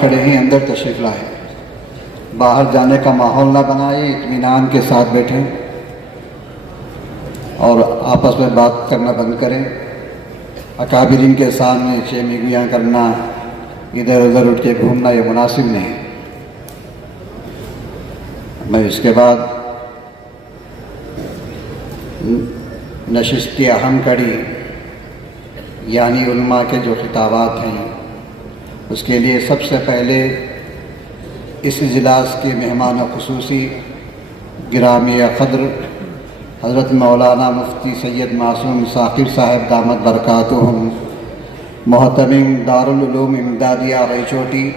کھڑے ہیں اندر تشریف لائیں، باہر جانے کا ماحول نہ بنائیں، اطمینان کے ساتھ بیٹھیں اور آپس میں بات کرنا بند کریں۔ اکابرین کے سامنے چیمیگویاں کرنا، ادھر ادھر اٹھ کے گھومنا یہ مناسب نہیں۔ میں اس کے بعد نشست کی اہم کڑی یعنی علماء کے جو خطابات ہیں اس کے لیے سب سے پہلے اس اجلاس کے مہمان خصوصی گرامی قدر حضرت مولانا مفتی سید معصوم ثاقب صاحب دامت برکاتہم، محتمم دارالعلوم امدادیہ ریچوٹی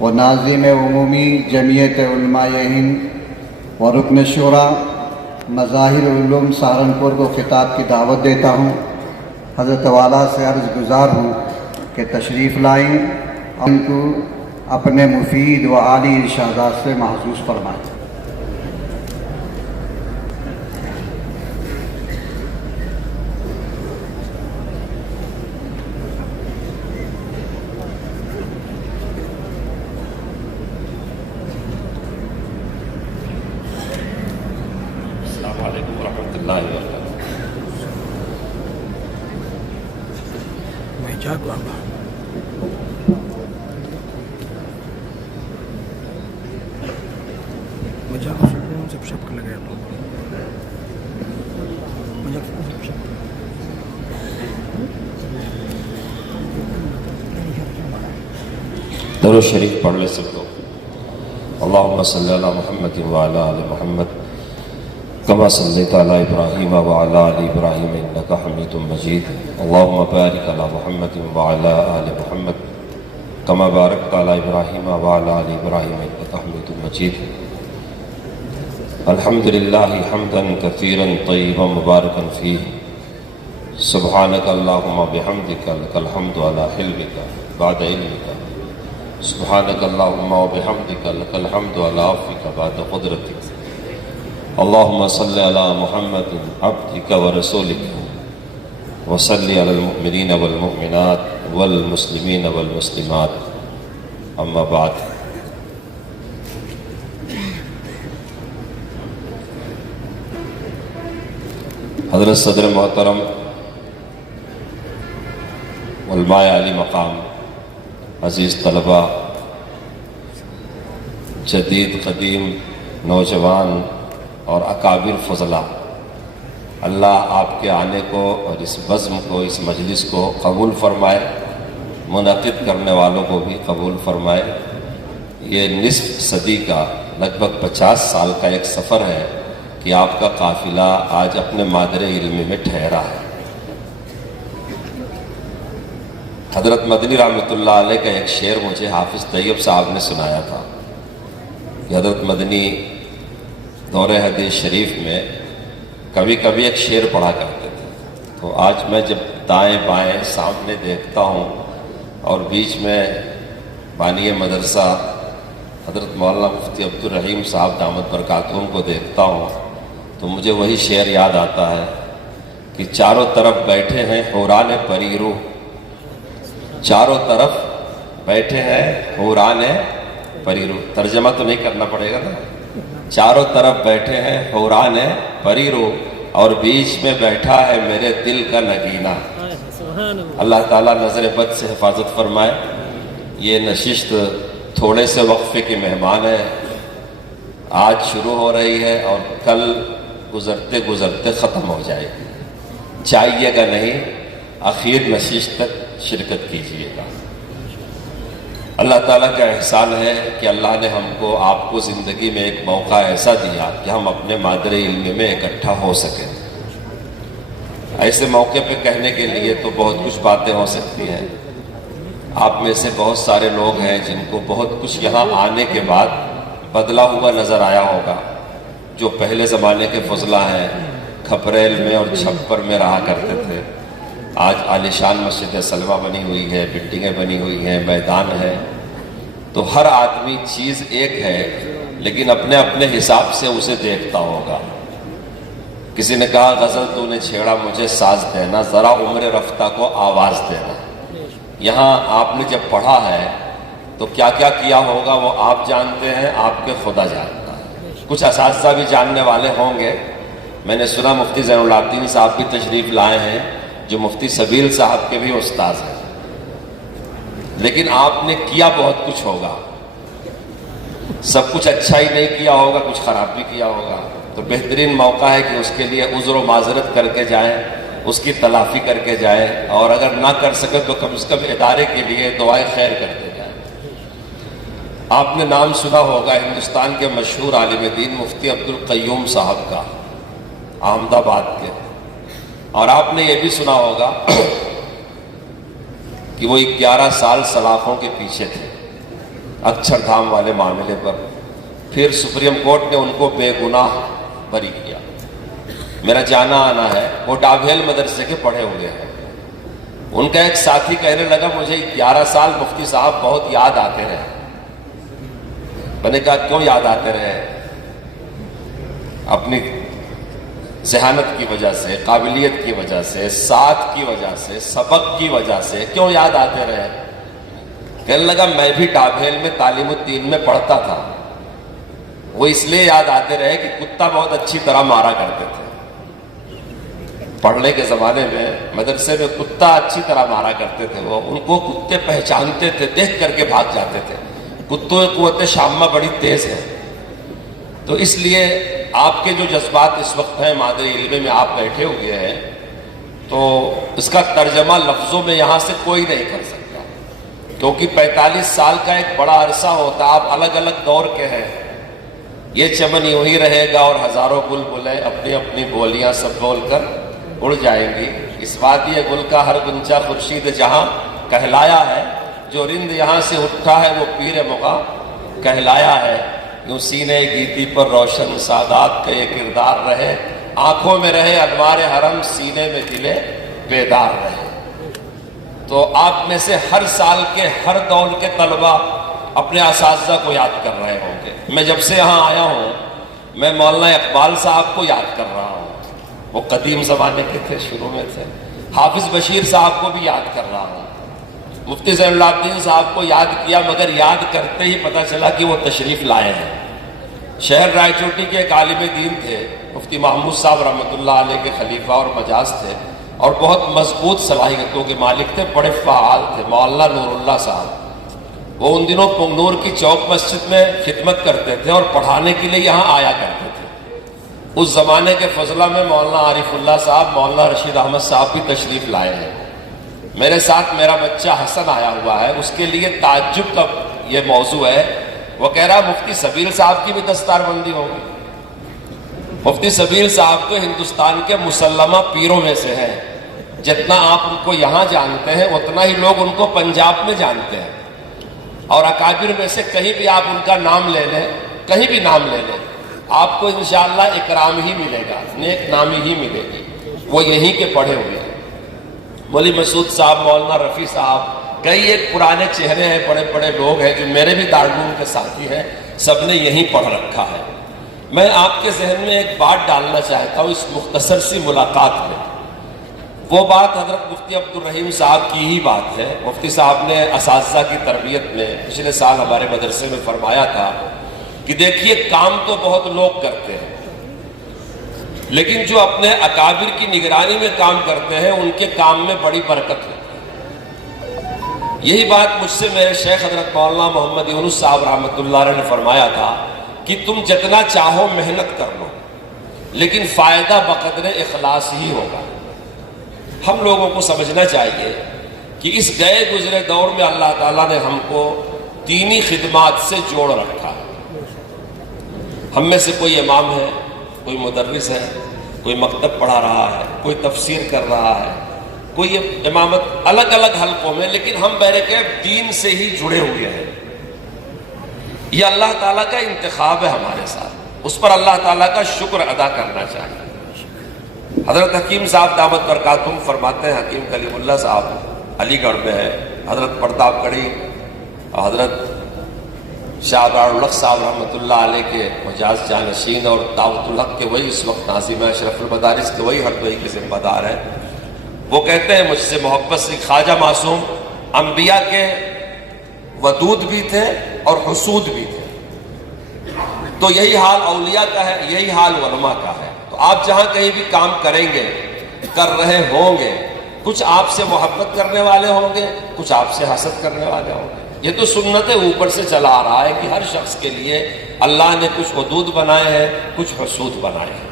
و ناظم عمومی جمعیت علماء ہند و رکن شورا مظاہر علوم سہارنپور کو خطاب کی دعوت دیتا ہوں۔ حضرت والا سے عرض گزار ہوں کہ تشریف لائیں، ان کو اپنے مفید و عالی ارشادات سے محظوظ فرمائیں۔ السلام علیکم ورحمۃ اللہ وبرکاتہ۔ درود شریف پڑھ لے سب لوگ۔ اللہم صلی علی محمد وعلی آل محمد کما صلیت علی ابراہیم وعلی آل ابراہیم انک حمید مجید۔ اللہم بارک علی محمد وعلی آل محمد کما بارکت علی ابراہیم وعلی آل ابراہیم انک حمید مجید۔ الحمدللہ حمدا کثیرا طیبا مبارکا فیہ، سبحانک اللہم بحمدک لک الحمد علی حلمک بعد علمک، سبحانک اللہم وبحمدک لک الحمد علی عفوک بعد قدرتک۔ اللہم صلی علی محمد عبدک ورسولک وصلی علی المؤمنین والمؤمنات والمسلمین والمسلمات، اما بعد۔ حضرت صدر محترم علماء علی مقام، عزیز طلباء، جدید قدیم نوجوان اور اکابر فضلاء، اللہ آپ کے آنے کو اور اس بزم کو، اس مجلس کو قبول فرمائے، منعقد کرنے والوں کو بھی قبول فرمائے۔ یہ نصف صدی کا لگ بھگ 50 سال کا ایک سفر ہے کہ آپ کا قافلہ آج اپنے مادر علم میں ٹھہرا ہے۔ حضرت مدنی رحمۃ اللہ علیہ کا ایک شعر مجھے حافظ طیب صاحب نے سنایا تھا کہ حضرت مدنی دور حدیث شریف میں کبھی کبھی ایک شعر پڑھا کرتے تھے، تو آج میں جب دائیں بائیں سامنے دیکھتا ہوں اور بیچ میں بانی مدرسہ حضرت مولانا مفتی عبدالرحیم صاحب دامت برکاتہم کو دیکھتا ہوں تو مجھے وہی شعر یاد آتا ہے کہ چاروں طرف بیٹھے ہیں حوران پری روح، چاروں طرف بیٹھے ہیں حوران پری روح۔ ترجمہ تو نہیں کرنا پڑے گا نا، چاروں طرف بیٹھے ہیں حوران پری روح اور بیچ میں بیٹھا ہے میرے دل کا نگینہ۔ اللہ تعالیٰ نظر بد سے حفاظت فرمائے۔ یہ نشست تھوڑے سے وقفے کے مہمان ہے، آج شروع ہو رہی ہے اور کل گزرتے گزرتے ختم ہو جائے گی، چاہیے گا نہیں، اخیر نشست تک شرکت کیجیے گا۔ اللہ تعالیٰ کا احسان ہے کہ اللہ نے ہم کو، آپ کو زندگی میں ایک موقع ایسا دیا کہ ہم اپنے مادر علم میں اکٹھا ہو سکیں۔ ایسے موقع پہ کہنے کے لیے تو بہت کچھ باتیں ہو سکتی ہیں۔ آپ میں سے بہت سارے لوگ ہیں جن کو بہت کچھ یہاں آنے کے بعد بدلا ہوا نظر آیا ہوگا۔ جو پہلے زمانے کے فضلہ ہیں، کھپریل میں اور چھپر میں رہا کرتے تھے، آج عالیشان مسجد سلوہ بنی ہوئی ہے، بلڈنگیں بنی ہوئی ہیں، میدان ہے، تو ہر آدمی چیز ایک ہے لیکن اپنے اپنے حساب سے اسے دیکھتا ہوگا۔ کسی نے کہا غزل تو نے چھیڑا مجھے ساز دینا، ذرا عمر رفتہ کو آواز دینا۔ یہاں آپ نے جب پڑھا ہے تو کیا کیا کیا ہوگا وہ آپ جانتے ہیں، آپ کے خدا جانتا ہے۔ کچھ اساتذہ بھی جاننے والے ہوں گے، میں نے سنا مفتی زین العابدین صاحب بھی تشریف لائے ہیں جو مفتی سبیل صاحب کے بھی استاذ ہیں، لیکن آپ نے کیا بہت کچھ ہوگا، سب کچھ اچھا ہی نہیں کیا ہوگا، کچھ خراب بھی کیا ہوگا، تو بہترین موقع ہے کہ اس کے لیے عذر و معذرت کر کے جائیں، اس کی تلافی کر کے جائیں، اور اگر نہ کر سکے تو کم سے کم ادارے کے لیے دعائے خیر کرتے جائیں۔ آپ نے نام سنا ہوگا ہندوستان کے مشہور عالم دین مفتی عبدالقیوم صاحب کا، احمد آباد کے، اور آپ نے یہ بھی سنا ہوگا کہ وہ 11 سال سلاخوں کے پیچھے تھے اکچھر دھام والے معاملے پر، پھر سپریم کورٹ نے ان کو بے گناہ بری کیا۔ میرا جانا آنا ہے، وہ ڈابھیل مدرسے کے پڑھے ہوئے ہیں۔ ان کا ایک ساتھی کہنے لگا مجھے 11 سال مفتی صاحب بہت یاد آتے رہے۔ میں نے کہا کیوں یاد آتے رہے؟ اپنی ذہانت کی وجہ سے، قابلیت کی وجہ سے، ساتھ کی وجہ سے، سبق کی وجہ سے کیوں یاد آتے رہے؟ کہنے لگا میں بھی ڈابھیل میں تعلیم الدین میں پڑھتا تھا، وہ اس لیے یاد آتے رہے کہ کتا بہت اچھی طرح مارا کرتے تھے۔ پڑھنے کے زمانے میں مدرسے میں کتا اچھی طرح مارا کرتے تھے، وہ ان کو کتے پہچانتے تھے، دیکھ کر کے بھاگ جاتے تھے۔ کتوں کی قوت شامہ بڑی تیز ہے، تو اس لیے آپ کے جو جذبات اس وقت ہیں مادری علم میں آپ بیٹھے ہوئے ہیں، تو اس کا ترجمہ لفظوں میں یہاں سے کوئی نہیں کر سکتا، کیونکہ 45 سال کا ایک بڑا عرصہ ہوتا، آپ الگ الگ دور کے ہیں۔ یہ چمن یوں ہی رہے گا اور ہزاروں بلبلیں اپنی اپنی بولیاں سب بول کر اڑ جائیں گی۔ اس وادی گل کا ہر گنچا خورشید جہاں کہلایا ہے، جو رند یہاں سے اٹھا ہے وہ پیر مغاں کہلایا ہے۔ یوں سینے گیتی پر روشن سادات کا یہ کردار رہے، آنکھوں میں رہے انوار حرم، سینے میں دلے بیدار رہے۔ تو آپ میں سے ہر سال کے ہر دور کے طلبہ اپنے اساتذہ کو یاد کر رہے ہوں گے۔ میں جب سے یہاں آیا ہوں میں مولانا اقبال صاحب کو یاد کر رہا ہوں، وہ قدیم زمانے کے تھے، شروع میں تھے۔ حافظ بشیر صاحب کو بھی یاد کر رہا ہوں، مفتی زین العابدین صاحب کو یاد کیا، مگر یاد کرتے ہی پتہ چلا کہ وہ تشریف لائے ہیں۔ شہر رائے چوٹی کے ایک عالم دین تھے، مفتی محمود صاحب رحمۃ اللہ علیہ کے خلیفہ اور مجاز تھے، اور بہت مضبوط صلاحیتوں کے مالک تھے، بڑے فعال تھے، مولانا نور اللہ صاحب۔ وہ ان دنوں پنگنور کی چوک مسجد میں خدمت کرتے تھے اور پڑھانے کے لیے یہاں آیا کرتے تھے۔ اس زمانے کے فضلہ میں مولانا عارف اللہ صاحب، مولانا رشید احمد صاحب بھی تشریف لائے ہیں۔ میرے ساتھ میرا بچہ حسن آیا ہوا ہے، اس کے لیے تعجب کا یہ موضوع ہے۔ وہ کہہ رہا مفتی سبیل صاحب کی بھی دستار بندی ہوگی۔ مفتی سبیل صاحب تو ہندوستان کے مسلمہ پیروں میں سے ہیں، جتنا آپ ان کو یہاں جانتے ہیں اتنا ہی لوگ ان کو پنجاب میں جانتے ہیں، اور اکابر میں سے کہیں بھی آپ ان کا نام لے لیں، کہیں بھی نام لے لیں، آپ کو انشاءاللہ اکرام ہی ملے گا، نیک نامی ہی ملے گی۔ وہ یہیں کے پڑھے ہوئے ہیں۔ مولی مسعود صاحب، مولانا رفیع صاحب، کئی ایک پرانے چہرے ہیں، بڑے بڑے لوگ ہیں جو میرے بھی دارالعلوم کے ساتھی ہیں، سب نے یہیں پڑھ رکھا ہے۔ میں آپ کے ذہن میں ایک بات ڈالنا چاہتا ہوں اس مختصر سی ملاقات میں۔ وہ بات حضرت مفتی عبدالرحیم صاحب کی ہی بات ہے۔ مفتی صاحب نے اساتذہ کی تربیت میں پچھلے سال ہمارے مدرسے میں فرمایا تھا کہ دیکھیے کام تو بہت لوگ کرتے ہیں، لیکن جو اپنے اکابر کی نگرانی میں کام کرتے ہیں ان کے کام میں بڑی برکت ہوتی ہے۔ یہی بات مجھ سے میرے شیخ حضرت مولانا محمد یونس صاحب رحمۃ اللہ علیہ نے فرمایا تھا کہ تم جتنا چاہو محنت کر لو، لیکن فائدہ بقدر اخلاص ہی ہوگا۔ ہم لوگوں کو سمجھنا چاہیے کہ اس گئے گزرے دور میں اللہ تعالیٰ نے ہم کو دینی خدمات سے جوڑ رکھا ہے۔ ہم میں سے کوئی امام ہے، کوئی مدرس ہے، کوئی مکتب پڑھا رہا ہے، کوئی تفسیر کر رہا ہے، کوئی امامت، الگ الگ حلقوں میں، لیکن ہم بہرکیف دین سے ہی جڑے ہوئے ہیں۔ یہ اللہ تعالیٰ کا انتخاب ہے ہمارے ساتھ، اس پر اللہ تعالیٰ کا شکر ادا کرنا چاہیے۔ حضرت حکیم صاحب دامت برکاتہم فرماتے ہیں، حکیم کلیم اللہ صاحب علی گڑھ میں ہے، حضرت پرتاپ گڑھی اور حضرت شاہ ابرار الحق صاحب رحمۃ اللہ علیہ کے مجاز جانشین اور دعوت الحق کے وہی اس وقت ناظم ہے، اشرف المدارس کے وہی ہردوئی کے ذمہ دار ہیں۔ وہ کہتے ہیں مجھ سے محبت سے، خواجہ معصوم انبیاء کے ودود بھی تھے اور حسود بھی تھے. تو یہی حال اولیاء کا ہے, یہی حال علماء کا ہے. تو آپ جہاں کہیں بھی کام کریں گے, کر رہے ہوں گے, کچھ آپ سے محبت کرنے والے ہوں گے, کچھ آپ سے حسد کرنے والے ہوں گے. یہ تو سنت اوپر سے چلا آ رہا ہے کہ ہر شخص کے لیے اللہ نے کچھ حدود بنائے ہیں, کچھ حسود بنائے ہیں.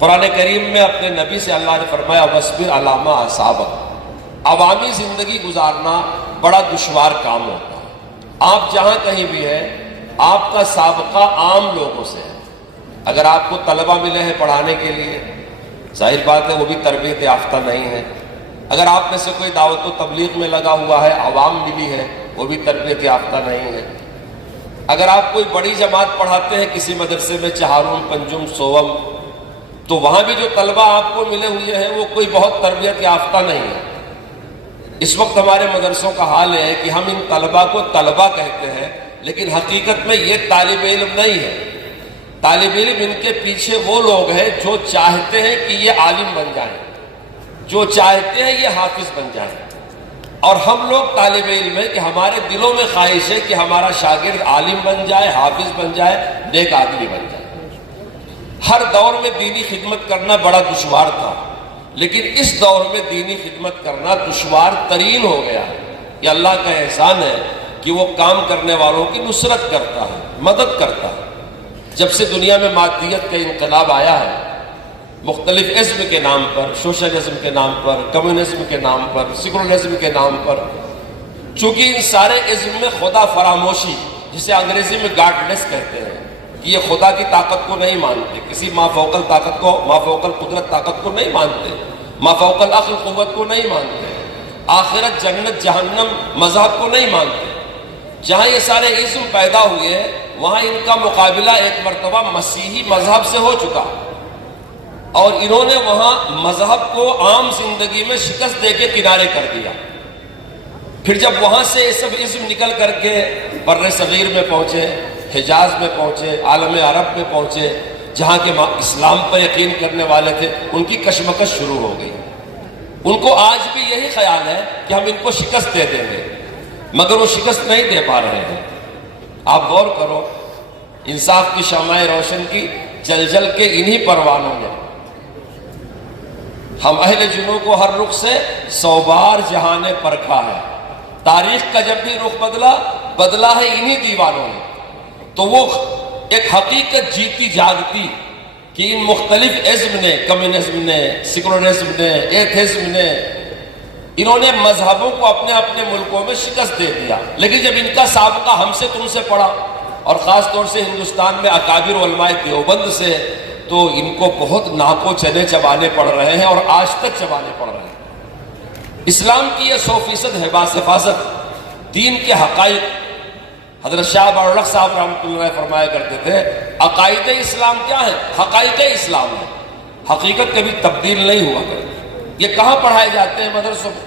قرآن کریم میں اپنے نبی سے اللہ نے فرمایا وَاصْبِرْ عَلَىٰ مَا أَصَابَكَ. عوامی زندگی گزارنا بڑا دشوار کام ہوتا ہے. آپ جہاں کہیں بھی ہیں, آپ کا سابقہ عام لوگوں سے ہے. اگر آپ کو طلبہ ملے ہیں پڑھانے کے لیے, ظاہر بات ہے وہ بھی تربیت یافتہ نہیں ہے. اگر آپ میں سے کوئی دعوت و تبلیغ میں لگا ہوا ہے, عوام ملی ہے, وہ بھی تربیت یافتہ نہیں ہے. اگر آپ کوئی بڑی جماعت پڑھاتے ہیں کسی مدرسے میں, چہارم, پنجم, سوم, تو وہاں بھی جو طلبہ آپ کو ملے ہوئے ہیں وہ کوئی بہت تربیت یافتہ نہیں ہے. اس وقت ہمارے مدرسوں کا حال ہے کہ ہم ان طلبہ کو طلبہ کہتے ہیں, لیکن حقیقت میں یہ طالب علم نہیں ہے. طالب علم ان کے پیچھے وہ لوگ ہیں جو چاہتے ہیں کہ یہ عالم بن جائیں, جو چاہتے ہیں یہ حافظ بن جائیں. اور ہم لوگ طالب علم ہیں کہ ہمارے دلوں میں خواہش ہے کہ ہمارا شاگرد عالم بن جائے, حافظ بن جائے, نیک آدمی بن جائے. ہر دور میں دینی خدمت کرنا بڑا دشوار تھا, لیکن اس دور میں دینی خدمت کرنا دشوار ترین ہو گیا. یہ اللہ کا احسان ہے کہ وہ کام کرنے والوں کی نصرت کرتا ہے, مدد کرتا ہے. جب سے دنیا میں مادیت کا انقلاب آیا ہے, مختلف ازم کے نام پر, سوشلزم کے نام پر, کمیونزم کے نام پر, سیکولرزم کے نام پر, چونکہ ان سارے ازم میں خدا فراموشی, جسے انگریزی میں گاڈلیس کہتے ہیں, کہ یہ خدا کی طاقت کو نہیں مانتے, کسی مافوقل طاقت کو, مافوقل قدرت طاقت کو نہیں مانتے, مافوقل عقل قوت کو نہیں مانتے, آخرت, جنت, جہنم, مذہب کو نہیں مانتے. جہاں یہ سارے اسم پیدا ہوئے ہیں وہاں ان کا مقابلہ ایک مرتبہ مسیحی مذہب سے ہو چکا, اور انہوں نے وہاں مذہب کو عام زندگی میں شکست دے کے کنارے کر دیا. پھر جب وہاں سے یہ سب اسم نکل کر کے بر صغیر میں پہنچے, حجاز میں پہنچے, عالم عرب میں پہنچے, جہاں کے اسلام پر یقین کرنے والے تھے, ان کی کشمکش شروع ہو گئی. ان کو آج بھی یہی خیال ہے کہ ہم ان کو شکست دے دیں گے, مگر وہ شکست نہیں دے پا رہے ہیں. آپ غور کرو, انصاف کی شمع روشن کی جل جل کے انہی پروانوں میں ہم اہل جنوں کو ہر رخ سے 100 بار جہان نے پرکھا ہے. تاریخ کا جب بھی رخ بدلا ہے انہی دیوانوں نے. تو وہ ایک حقیقت جیتی جاگتی کہ ان مختلف ازم نے, کمیونزم نے, سیکولرزم نے, ایتھزم نے, انہوں نے مذہبوں کو اپنے اپنے ملکوں میں شکست دے دیا. لیکن جب ان کا سابقہ ہم سے تم سے پڑا, اور خاص طور سے ہندوستان میں اکابر علماء دیوبند سے, تو ان کو بہت ناکو چنے چبانے پڑ رہے ہیں, اور آج تک چبانے پڑ رہے ہیں. اسلام کی یہ 100% حفاظت, دین کے حقائق. حضرت شاہ بارق صاحب رحمۃ اللہ علیہ فرمایا کرتے تھے, عقائد اسلام کیا ہے؟ حقائق اسلام ہے. حقیقت کبھی تبدیل نہیں ہوا کرتی. یہ کہاں پڑھائے جاتے ہیں؟ مدرسوں میں.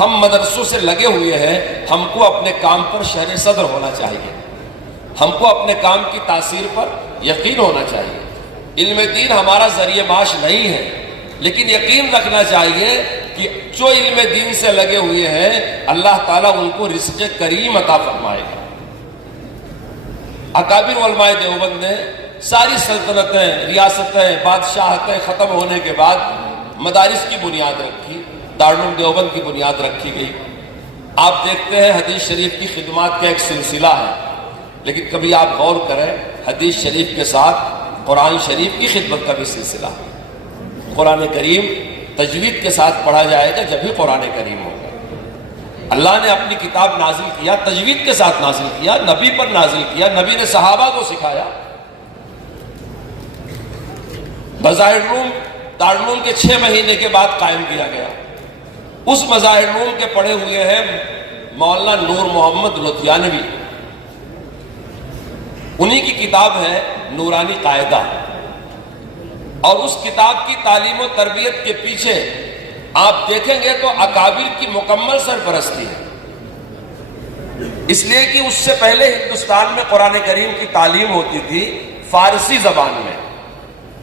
ہم مدرسوں سے لگے ہوئے ہیں. ہم کو اپنے کام پر شرح صدر ہونا چاہیے, ہم کو اپنے کام کی تاثیر پر یقین ہونا چاہیے. علم دین ہمارا ذریعہ معاش نہیں ہے, لیکن یقین رکھنا چاہیے کہ جو علم دین سے لگے ہوئے ہیں اللہ تعالیٰ ان کو رزق کریم عطا فرمائے گا. اکابر علماء دیوبند نے ساری سلطنتیں, ریاستیں, بادشاہتیں ختم ہونے کے بعد مدارس کی بنیاد رکھی, دارالعلوم دیوبند کی بنیاد رکھی گئی. آپ دیکھتے ہیں حدیث شریف کی خدمات کا ایک سلسلہ ہے, لیکن کبھی آپ غور کریں حدیث شریف کے ساتھ قرآن شریف کی خدمت کا بھی سلسلہ. قرآن کریم تجوید کے ساتھ پڑھا جائے گا جب ہی قرآن کریم ہوگا. اللہ نے اپنی کتاب نازل کیا, تجوید کے ساتھ نازل کیا, نبی پر نازل کیا, نبی نے صحابہ کو سکھایا. مظاہر روم دارالعلوم کے 6 مہینے کے بعد قائم کیا گیا. اس مظاہر روم کے پڑھے ہوئے ہیں مولانا نور محمد لدھیانوی, انہی کی کتاب ہے نورانی قاعدہ. اور اس کتاب کی تعلیم و تربیت کے پیچھے آپ دیکھیں گے تو اکابر کی مکمل سرپرستی ہے. اس لیے کہ اس سے پہلے ہندوستان میں قرآن کریم کی تعلیم ہوتی تھی فارسی زبان میں.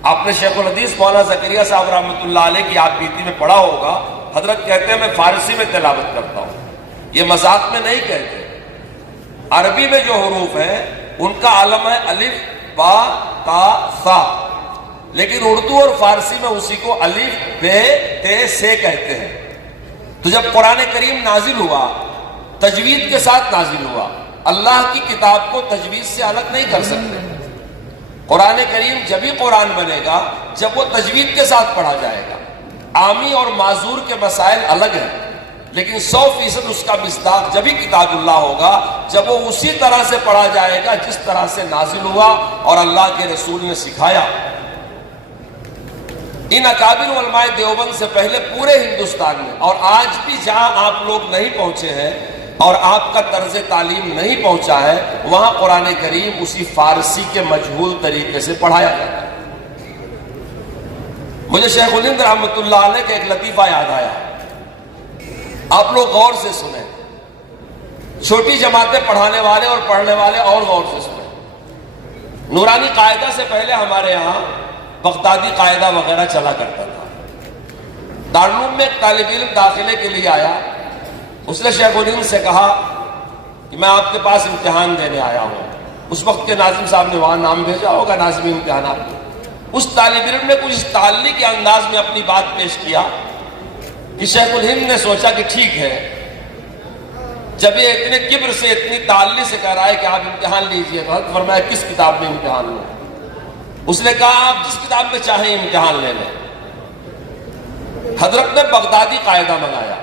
آپ نے شیخ الحدیث مولانا زکریا صاحب رحمۃ اللہ علیہ کی آپ بیتی میں پڑھا ہوگا, حضرت کہتے ہیں میں فارسی میں تلاوت کرتا ہوں. یہ مذاق میں نہیں کہتے, عربی میں جو حروف ہیں ان کا عالم ہے الف با تا سا، لیکن اردو اور فارسی میں اسی کو الف بے تے سے کہتے ہیں۔ تو جب قرآن کریم نازل ہوا تجوید کے ساتھ نازل ہوا، اللہ کی کتاب کو تجوید سے الگ نہیں کر سکتے۔ قرآن کریم جبھی قرآن بنے گا جب وہ تجوید کے ساتھ پڑھا جائے گا۔ عامی اور معذور کے مسائل الگ ہیں، لیکن 100% اس کا مصداق جبھی کتاب اللہ ہوگا جب وہ اسی طرح سے پڑھا جائے گا جس طرح سے نازل ہوا اور اللہ کے رسول نے سکھایا۔ ان اکابر علماء دیوبند سے پہلے پورے ہندوستان میں اور آج بھی جہاں آپ لوگ نہیں پہنچے ہیں اور آپ کا طرز تعلیم نہیں پہنچا ہے، وہاں قرآن کریم اسی فارسی کے مجہول طریقے سے پڑھایا جاتا ہے۔ مجھے شیخ الہند رحمۃ اللہ علیہ کا ایک لطیفہ یاد آیا، آپ لوگ غور سے سنیں، چھوٹی جماعتیں پڑھانے والے اور پڑھنے والے اور غور سے سنیں۔ نورانی قاعدہ سے پہلے ہمارے یہاں بغدادی قاعدہ وغیرہ چلا کرتا تھا۔ دارالعلوم میں ایک طالب علم داخلے کے لیے آیا، اس نے شیخ الہند سے کہا کہ میں آپ کے پاس امتحان دینے آیا ہوں۔ اس وقت کے ناظم صاحب نے وہاں نام بھیجا ہوگا ناظمی امتحانات۔ اس طالب علم نے کچھ تعلی کے انداز میں اپنی بات پیش کیا کہ شیخ الہند نے سوچا کہ ٹھیک ہے، جب یہ اتنے کبر سے اتنی تعلی سے کہہ رہا ہے کہ آپ امتحان لیجئے، تو حضرت فرمایا کس کتاب میں امتحان لوں؟ اس نے کہا آپ جس کتاب میں چاہیں امتحان لے لیں۔ حضرت نے بغدادی قاعدہ منگایا،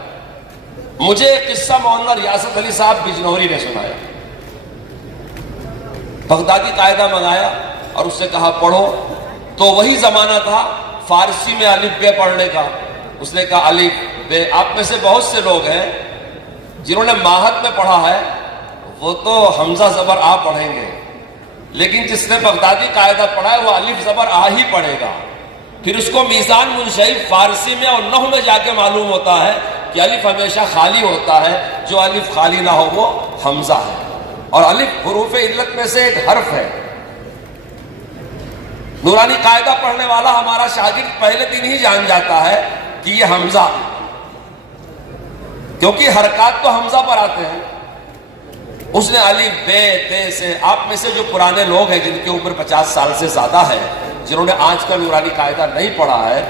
مجھے ایک قصہ مولانا ریاست علی صاحب بجنوری نے سنایا۔ بغدادی قاعدہ منگایا اور اس سے کہا پڑھو، تو وہی زمانہ تھا فارسی میں الف بے پڑھنے کا۔ اس نے کہا الف بے، آپ میں سے بہت سے لوگ ہیں جنہوں نے ماہت میں پڑھا ہے، وہ تو حمزہ زبر آ پڑھیں گے، لیکن جس نے بغدادی قاعدہ پڑھا ہے وہ الف زبر آ ہی پڑھے گا۔ پھر اس کو میزان منشعب فارسی میں اور نحو میں جا کے معلوم ہوتا ہے کہ الف ہمیشہ خالی ہوتا ہے، جو الف خالی نہ ہو وہ حمزہ ہے، اور الف حروف علت میں سے ایک حرف ہے۔ نورانی قاعدہ پڑھنے والا ہمارا شاگرد پہلے دن ہی جان جاتا ہے کہ یہ حمزہ، کیونکہ حرکات تو حمزہ پر آتے ہیں۔ اس نے الف بے تے سے، آپ میں سے جو پرانے لوگ ہیں جن کی عمر 50 سال سے زیادہ ہے، جنہوں نے آج کا نورانی قاعدہ نہیں پڑھا ہے،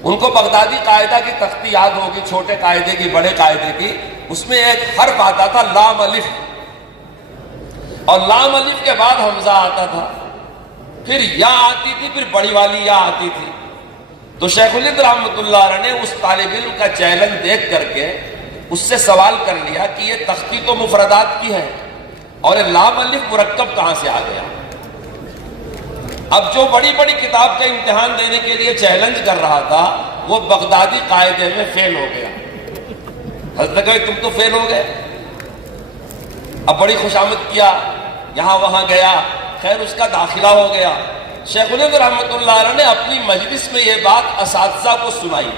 ان کو بغدادی قاعدہ کی تختی یاد ہوگی، چھوٹے قاعدے کی، بڑے قاعدے کی۔ اس میں ایک حرف آتا تھا لام الف، اور لام الف کے بعد حمزہ آتا تھا، پھر یا آتی تھی، پھر بڑی والی یا آتی تھی۔ تو شیخ الہند رحمۃ اللہ علیہ نے اس طالب علم کا چیلنج دیکھ کر کے اس سے سوال کر لیا کہ یہ تختی تو مفردات کی ہے اور یہ لام الف مرکب کہاں سے آ گیا؟ اب جو بڑی بڑی کتاب کا امتحان دینے کے لیے چیلنج کر رہا تھا وہ بغدادی قاعدے میں فیل ہو گیا۔ حضرت نے کہا تم تو فیل ہو گئے۔ اب بڑی خوشامد کیا، یہاں وہاں گیا، خیر اس کا داخلہ ہو گیا۔ شیخ الہند رحمۃ اللہ علیہ نے اپنی مجلس میں یہ بات اساتذہ کو سنائی،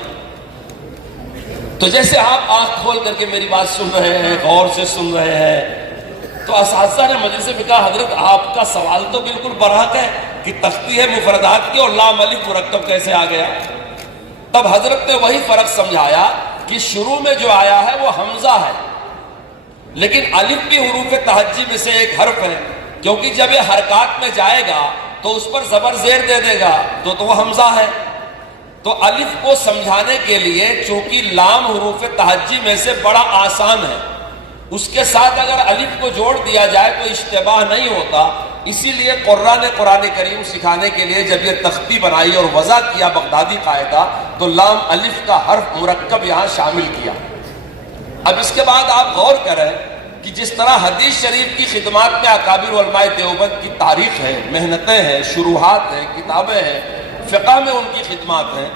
تو جیسے آپ آنکھ کھول کر کے میری بات سن رہے ہیں، غور سے سن رہے ہیں، تو اساتذہ نے مجلس میں کہا حضرت آپ کا سوال تو بالکل برحق ہے کہ تختی ہے مفردات کی اور لام الف مرکب کیسے آ گیا؟ تب حضرت نے وہی فرق سمجھایا کہ شروع میں جو آیا ہے وہ حمزہ ہے، لیکن الف بھی حروف تہجی میں سے ایک حرف ہے، کیونکہ جب یہ حرکات میں جائے گا تو اس پر زبر زیر دے دے گا تو وہ حمزہ ہے۔ تو الف کو سمجھانے کے لیے چونکہ لام حروف تہجی میں سے بڑا آسان ہے، اس کے ساتھ اگر الف کو جوڑ دیا جائے تو اشتباہ نہیں ہوتا، اسی لیے قراء نے قرآن کریم سکھانے کے لیے جب یہ تختی بنائی اور وضع کیا بغدادی قاعدہ، تو لام الف کا حرف مرکب یہاں شامل کیا۔ اب اس کے بعد آپ غور کریں کہ جس طرح حدیث شریف کی خدمات میں اکابر علماء دیوبند کی تاریخ ہے، محنتیں ہیں، شروحات ہیں، کتابیں ہیں، فقہ میں ان کی خدمات ہیں،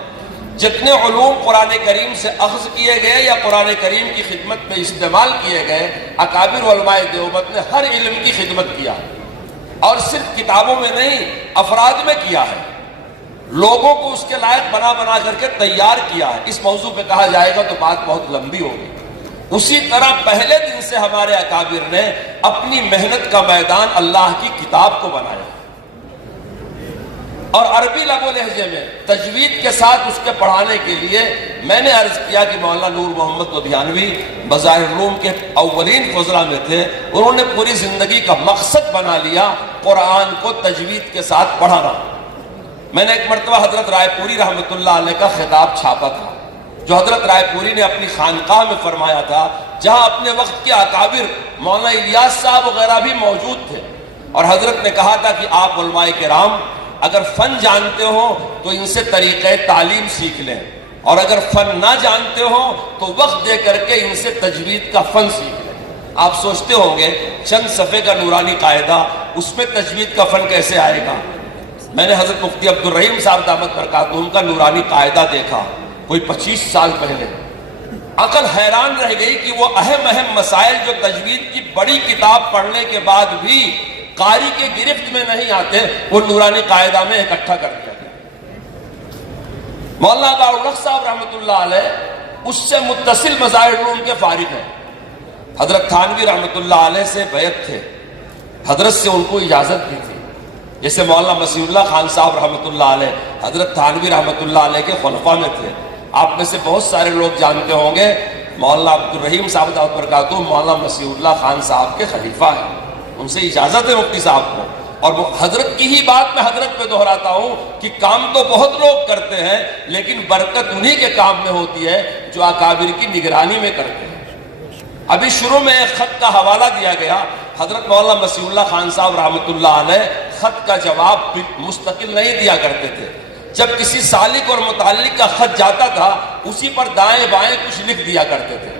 جتنے علوم قرآن کریم سے اخذ کیے گئے یا قرآن کریم کی خدمت میں استعمال کیے گئے، اکابر علماء دیوبند نے ہر علم کی خدمت کیا، اور صرف کتابوں میں نہیں افراد میں کیا ہے، لوگوں کو اس کے لائق بنا بنا کر کے تیار کیا ہے۔ اس موضوع پہ کہا جائے گا تو بات بہت لمبی ہوگی۔ اسی طرح پہلے دن سے ہمارے اکابر نے اپنی محنت کا میدان اللہ کی کتاب کو بنایا۔ اور عربی لب و لہجے میں تجوید کے ساتھ اس کے پڑھانے کے لیے میں نے عرض کیا کہ مولانا نور محمد لدھیانوی بظاہر روم کے اولین فضلاء میں تھے، انہوں نے پوری زندگی کا مقصد بنا لیا قرآن کو تجوید کے ساتھ پڑھانا۔ میں نے ایک مرتبہ حضرت رائے پوری رحمۃ اللہ علیہ کا خطاب چھاپا تھا، جو حضرت رائے پوری نے اپنی خانقاہ میں فرمایا تھا، جہاں اپنے وقت کے اکابر مولانا الیاس صاحب وغیرہ بھی موجود تھے، اور حضرت نے کہا تھا کہ آپ علماء کرام اگر فن جانتے ہو تو ان سے طریقہ تعلیم سیکھ لیں، اور اگر فن نہ جانتے ہو تو وقت دے کر کے ان سے تجوید کا فن سیکھ لیں۔ آپ سوچتے ہوں گے چند صفحے کا نورانی قاعدہ، اس میں تجوید کا فن کیسے آئے گا؟ میں نے حضرت مفتی عبدالرحیم صاحب دامت برکاتہم کا نورانی قاعدہ دیکھا کوئی 25 سال پہلے، عقل حیران رہ گئی کہ وہ اہم مسائل جو تجوید کی بڑی کتاب پڑھنے کے بعد بھی قاری کے گرفت میں نہیں آتے، وہ نورانی قاعدہ میں اکٹھا کر دیا گیا۔ مولانا باالحق صاحب رحمۃ اللہ علیہ اس سے متصل مظاہر روم کے فارغ ہیں، حضرت تھانوی رحمۃ اللہ علیہ سے بیعت تھے، حضرت سے ان کو اجازت دی تھی، جیسے مولانا مسیح اللہ خان صاحب رحمۃ اللہ علیہ حضرت تھانوی رحمۃ اللہ علیہ کے خلفاء میں تھے۔ آپ میں سے بہت سارے لوگ جانتے ہوں گے مولانا عبدالرحیم صاحب دعوت برکاتہ مولانا مسیح اللہ خان صاحب کے خلیفہ ہیں، ان سے اجازت ہے مفتی صاحب کو، اور وہ حضرت کی ہی بات میں حضرت پہ دہراتا ہوں کہ کام تو بہت لوگ کرتے ہیں لیکن برکت انہی کے کام میں ہوتی ہے جو اکابر کی نگرانی میں کرتے ہیں۔ ابھی شروع میں ایک خط کا حوالہ دیا گیا، حضرت مولانا مسیح اللہ خان صاحب رحمۃ اللہ علیہ خط کا جواب مستقل نہیں دیا کرتے تھے، جب کسی سالک اور متعلق کا خط جاتا تھا اسی پر دائیں بائیں کچھ لکھ دیا کرتے تھے،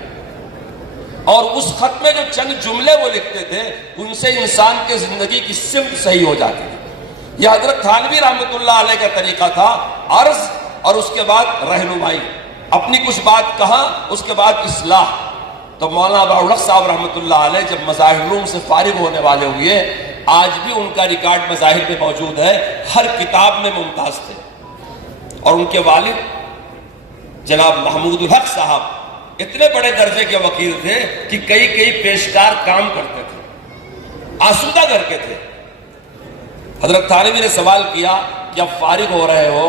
اور اس خط میں جو چند جملے وہ لکھتے تھے ان سے انسان کے زندگی کی سمت صحیح ہو جاتی تھی۔ یہ حضرت تھانوی رحمۃ اللہ علیہ کا طریقہ تھا، عرض اور اس کے بعد رہنمائی، اپنی کچھ بات کہا اس کے بعد اصلاح۔ تو مولانا باالحق صاحب رحمۃ اللہ علیہ جب مظاہر روم سے فارغ ہونے والے ہوئے، آج بھی ان کا ریکارڈ مظاہر میں موجود ہے، ہر کتاب میں ممتاز تھے، اور ان کے والد جناب محمود الحق صاحب اتنے بڑے درجے کے وکیل تھے کہ کئی پیشکار کام کرتے تھے، آسودہ کر کے تھے۔ حضرت تھانوی نے سوال کیا کہ اب فارغ ہو رہے ہو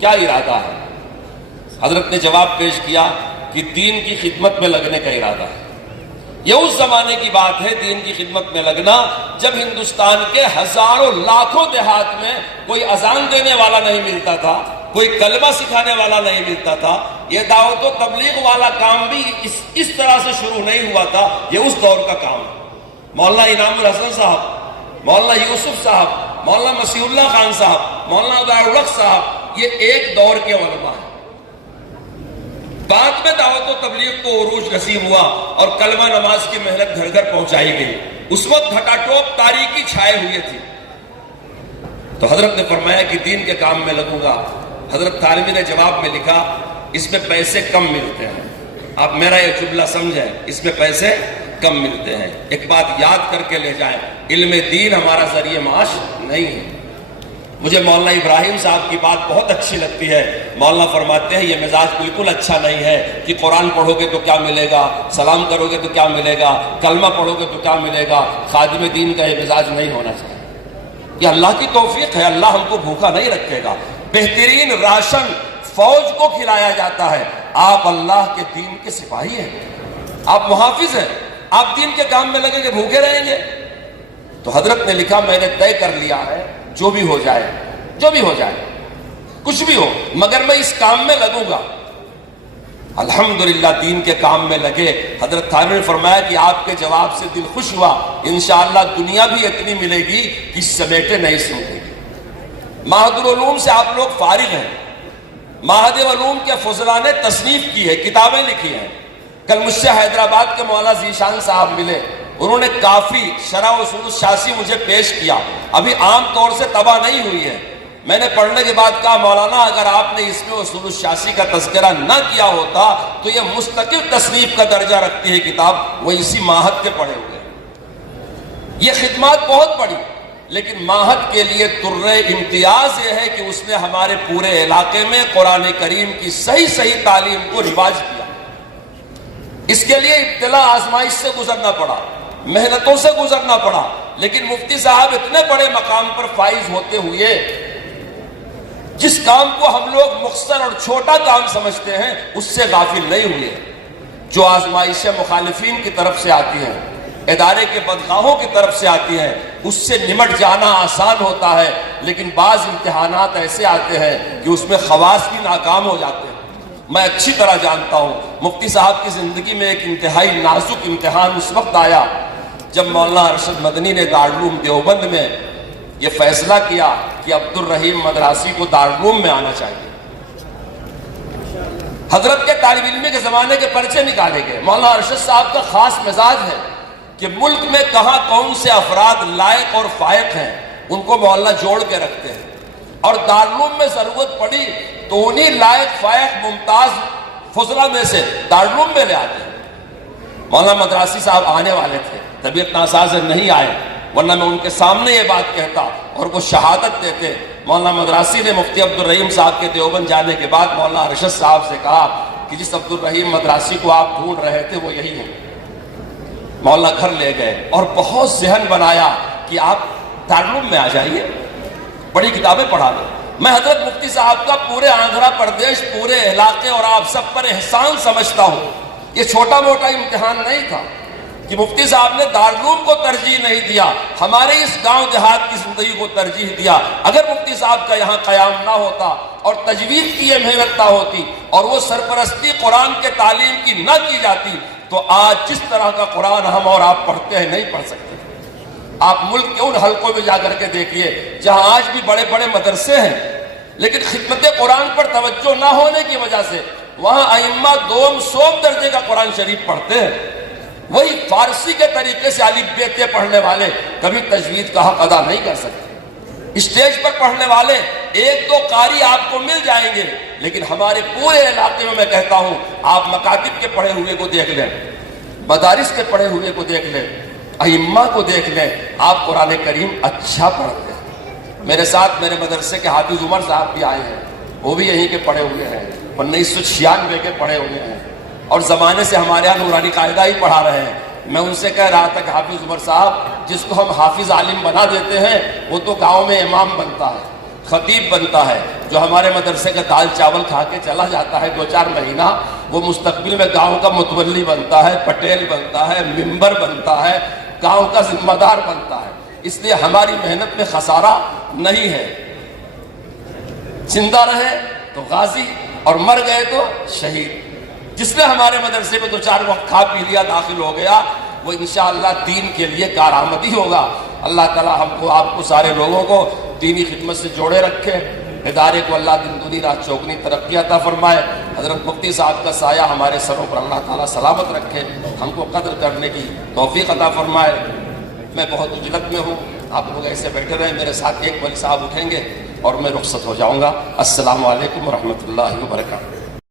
کیا ارادہ ہے؟ حضرت نے جواب پیش کیا کہ دین کی خدمت میں لگنے کا ارادہ ہے۔ یہ اس زمانے کی بات ہے دین کی خدمت میں لگنا جب ہندوستان کے ہزاروں لاکھوں دیہات میں کوئی اذان دینے والا نہیں ملتا تھا، کوئی کلمہ سکھانے والا نہیں ملتا تھا۔ یہ دعوت و تبلیغ والا کام بھی اس طرح سے شروع نہیں ہوا تھا، یہ اس دور کا کام ہے۔ مولانا انعام الحسن صاحب، مولانا یوسف صاحب، مولانا مسیح اللہ خان صاحب، مولانا باالحق صاحب، یہ ایک دور کے علماء ہیں۔ بعد میں دعوت و تبلیغ کو عروج نصیب ہوا اور کلمہ نماز کی محنت گھر گھر پہنچائی گئی، اس وقت گھٹا ٹوپ تاریکی چھائے ہوئے تھی۔ تو حضرت نے فرمایا کہ دین کے کام میں لگوں گا۔ حضرت تھانوی نے جواب میں لکھا اس میں پیسے کم ملتے ہیں، آپ میرا یہ جملہ سمجھیں، اس میں پیسے کم ملتے ہیں۔ ایک بات یاد کر کے لے جائیں، علم دین ہمارا ذریعہ معاش نہیں ہے۔ مجھے مولانا ابراہیم صاحب کی بات بہت اچھی لگتی ہے، مولانا فرماتے ہیں یہ مزاج بالکل اچھا نہیں ہے کہ قرآن پڑھو گے تو کیا ملے گا، سلام کرو گے تو کیا ملے گا، کلمہ پڑھو گے تو کیا ملے گا۔ خادم دین کا یہ مزاج نہیں ہونا چاہیے، یہ اللہ کی توفیق ہے، اللہ ہم کو بھوکا نہیں رکھے گا۔ بہترین راشن فوج کو کھلایا جاتا ہے، آپ اللہ کے دین کے سپاہی ہیں، آپ محافظ ہیں، آپ دین کے کام میں لگیں گے بھوکے رہیں گے۔ تو حضرت نے لکھا میں نے طے کر لیا ہے جو بھی ہو جائے، جو بھی ہو جائے، کچھ بھی ہو، مگر میں اس کام میں لگوں گا۔ الحمدللہ دین کے کام میں لگے۔ حضرت تھانوی نے فرمایا کہ آپ کے جواب سے دل خوش ہوا، انشاءاللہ دنیا بھی اتنی ملے گی کہ سمیٹے نہیں سکے گی۔ معہد العلوم سے آپ لوگ فارغ ہیں، معہد علوم کے فضلاء نے تصنیف کی ہے، کتابیں لکھی ہیں۔ کل مجھ سے حیدرآباد کے مولانا ذیشان صاحب ملے، انہوں نے کافی شرح اصول الشاسی مجھے پیش کیا، ابھی عام طور سے طبع نہیں ہوئی ہے۔ میں نے پڑھنے کے بعد کہا مولانا اگر آپ نے اس میں اصول الشاسی کا تذکرہ نہ کیا ہوتا تو یہ مستقل تصنیف کا درجہ رکھتی ہے کتاب، وہ اسی معہد کے پڑھے ہوئے۔ یہ خدمات بہت بڑی، لیکن معہد کے لیے در امتیاز یہ ہے کہ اس نے ہمارے پورے علاقے میں قرآن کریم کی صحیح تعلیم کو رواج کیا۔ اس کے لیے ابتلا آزمائش سے گزرنا پڑا، محنتوں سے گزرنا پڑا، لیکن مفتی صاحب اتنے بڑے مقام پر فائز ہوتے ہوئے جس کام کو ہم لوگ مختصر اور چھوٹا کام سمجھتے ہیں اس سے غافل نہیں ہوئے۔ جو آزمائشیں مخالفین کی طرف سے آتی ہیں، ادارے کے بدخواہوں کی طرف سے آتی ہیں، اس سے نمٹ جانا آسان ہوتا ہے، لیکن بعض امتحانات ایسے آتے ہیں کہ اس میں خواص بھی ناکام ہو جاتے ہیں۔ میں اچھی طرح جانتا ہوں مفتی صاحب کی زندگی میں ایک انتہائی نازک امتحان اس وقت آیا جب مولانا ارشد مدنی نے دارالعلوم دیوبند میں یہ فیصلہ کیا کہ عبدالرحیم مدراسی کو دارالعلوم میں آنا چاہیے۔ حضرت کے طالب علمی کے زمانے کے پرچے نکالے گئے۔ مولانا ارشد صاحب کا خاص مزاج ہے کہ ملک میں کہاں کون سے افراد لائق اور فائق ہیں ان کو مولانا جوڑ کے رکھتے ہیں، اور دارالعلوم میں ضرورت پڑی تو انہی لائق فائق ممتاز فضلہ میں سے دارالعلوم میں لے آتے ہیں۔ مولانا مدراسی صاحب آنے والے تھے، طبیعت ناساز نہیں آئے، ورنہ میں ان کے سامنے یہ بات کہتا اور وہ شہادت دیتے۔ مولانا مدراسی نے مفتی عبدالرحیم صاحب کے دیوبند جانے کے بعد مولانا ارشد صاحب سے کہا کہ جس عبدالرحیم مدراسی کو آپ ڈھونڈ رہے تھے وہ یہی ہیں۔ مولانا گھر لے گئے اور بہت ذہن بنایا کہ آپ دارالعلوم میں آ جائیے، بڑی کتابیں پڑھا لیں۔ میں حضرت مفتی صاحب کا پورے آندھرا پردیش، پورے علاقے اور آپ سب پر احسان سمجھتا ہوں۔ یہ چھوٹا موٹا امتحان نہیں تھا کہ مفتی صاحب نے دارالعلوم کو ترجیح نہیں دیا، ہمارے اس گاؤں دیہات کی زندگی کو ترجیح دیا۔ اگر مفتی صاحب کا یہاں قیام نہ ہوتا اور تجوید کی یہ محنت نہ ہوتی اور وہ سرپرستی قرآن کے تعلیم کی نہ کی جاتی تو آج جس طرح کا قرآن ہم اور آپ پڑھتے ہیں نہیں پڑھ سکتے۔ آپ ملک کے ان حلقوں میں جا کر کے دیکھیے جہاں آج بھی بڑے بڑے مدرسے ہیں، لیکن خدمت قرآن پر توجہ نہ ہونے کی وجہ سے وہاں ائمہ دوم سوم درجے کا قرآن شریف پڑھتے ہیں۔ وہی فارسی کے طریقے سے الف ب ت پڑھنے والے کبھی تجوید کا حق ادا نہیں کر سکتے۔ اسٹیج پر پڑھنے والے ایک دو قاری آپ کو مل جائیں گے، لیکن ہمارے پورے علاقے میں کہتا ہوں آپ مکاتب کے پڑھے ہوئے کو دیکھ لیں، مدارس کے پڑھے ہوئے کو دیکھ لیں، ائمہ کو دیکھ لیں، آپ قرآن کریم اچھا پڑھتے ہیں۔ میرے ساتھ میرے مدرسے کے حافظ عمر صاحب بھی آئے ہیں، وہ بھی یہیں کے پڑھے ہوئے ہیں، 1996 کے پڑھے ہوئے ہیں، اور زمانے سے ہمارے یہاں نورانی قاعدہ ہی پڑھا رہے ہیں۔ میں ان سے کہہ رہا تھا کہ حافظ عمر صاحب جس کو ہم حافظ عالم بنا دیتے ہیں وہ تو گاؤں میں امام بنتا ہے، خطیب بنتا ہے۔ جو ہمارے مدرسے کا دال چاول کھا کے چلا جاتا ہے 2-4 مہینہ، وہ مستقبل میں گاؤں کا متولی بنتا ہے، پٹیل بنتا ہے، ممبر بنتا ہے، گاؤں کا ذمہ دار بنتا ہے۔ اس لیے ہماری محنت میں خسارہ نہیں ہے۔ زندہ رہے تو غازی اور مر گئے تو شہید۔ جس نے ہمارے مدرسے میں 2-4 وقت کھا پی لیا داخل ہو گیا وہ انشاءاللہ دین کے لیے کارآمدی ہوگا۔ اللہ تعالیٰ ہم کو آپ کو سارے لوگوں کو دینی خدمت سے جوڑے رکھے، ادارے کو اللہ دن دنی رات چوگنی ترقی عطا فرمائے۔ حضرت مفتی صاحب کا سایہ ہمارے سروں پر اللہ تعالیٰ سلامت رکھے، ہم کو قدر کرنے کی توفیق عطا فرمائے۔ میں بہت اجلت میں ہوں، آپ لوگ ایسے بیٹھے رہیں، میرے ساتھ ایک ولی صاحب اٹھیں گے اور میں رخصت ہو جاؤں گا۔ السلام علیکم ورحمۃ اللہ وبرکاتہ۔